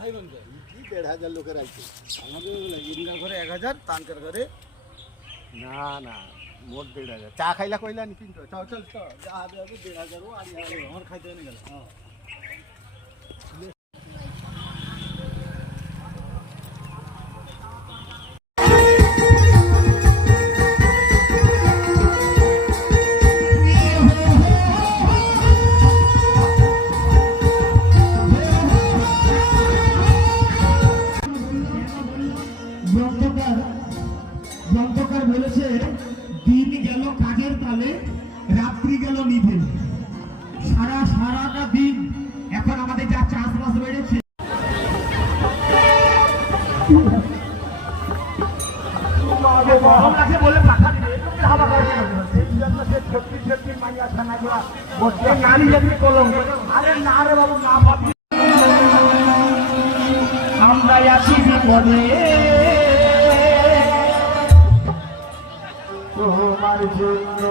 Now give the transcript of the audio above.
কি 1,500 লোকের আছে আমাদের ইনকার ঘরে 1000, তানকার ঘরে না না মোট 1,500 চা খাইলা কইলা নি কিন্তু চল চল চল যা হবে 1,500 ও আর আমার খাইতে এনে গেল। গ্রন্থকার বলেছে দিন গেল কাজের তালে, রাত্রি গেল নিভে। সারাটা দিন এখন আমাদের যা চাষবাস বেড়েছে, বলে পাঠা দিবে নারী জাতি কলঙ্ক। আরে না রে বাবু না ভাবি, আমরা আছি বিপদে তোমার জন্য।